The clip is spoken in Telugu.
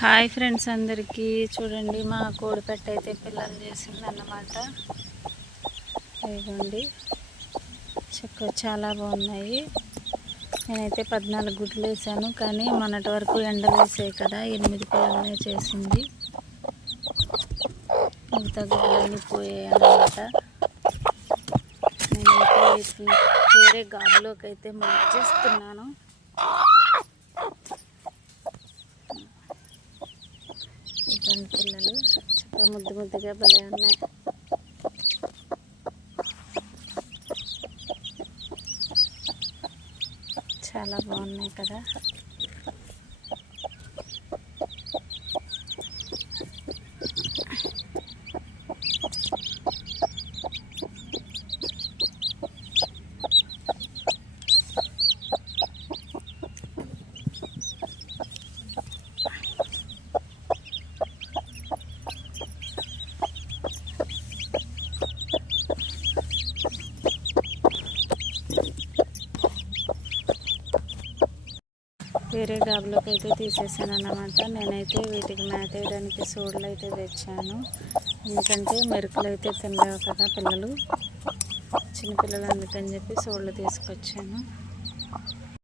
హాయ్ ఫ్రెండ్స్ అందరికీ. చూడండి మా కోడి పెట్ట అయితే పిల్లలు చేసింది అన్నమాట ఇదిగోండి చక్క చాలా బాగున్నాయి. నేనైతే పద్నాలుగు గుడ్లు వేసాను కానీ మొన్నటి వరకు ఎండలు వేసాయి కదా ఎనిమిది పిల్లలనే చేసింది. మిగతా గుడ్లన్నీ పోయాయి అన్నమాట. నేనైతే వేరే గాబులోకి అయితే మార్చేస్తున్నాను. ఇటువంటి పిల్లలు? చక్కగా ముద్దు ముద్దుగా భలే ఉన్నాయి. చాలా బాగున్నాయి కదా? వేరే గాబులోకి అయితే తీసేసాను అన్నమాట నేనైతే వీటికి మేత వేయడానికి సోడలు అయితే తెచ్చాను. ఎందుకంటే మెరుకులు అయితే తినలేవు కదా పిల్లలు. చిన్నపిల్లలు అందుకని చెప్పి సోళ్ళు తీసుకొచ్చాను.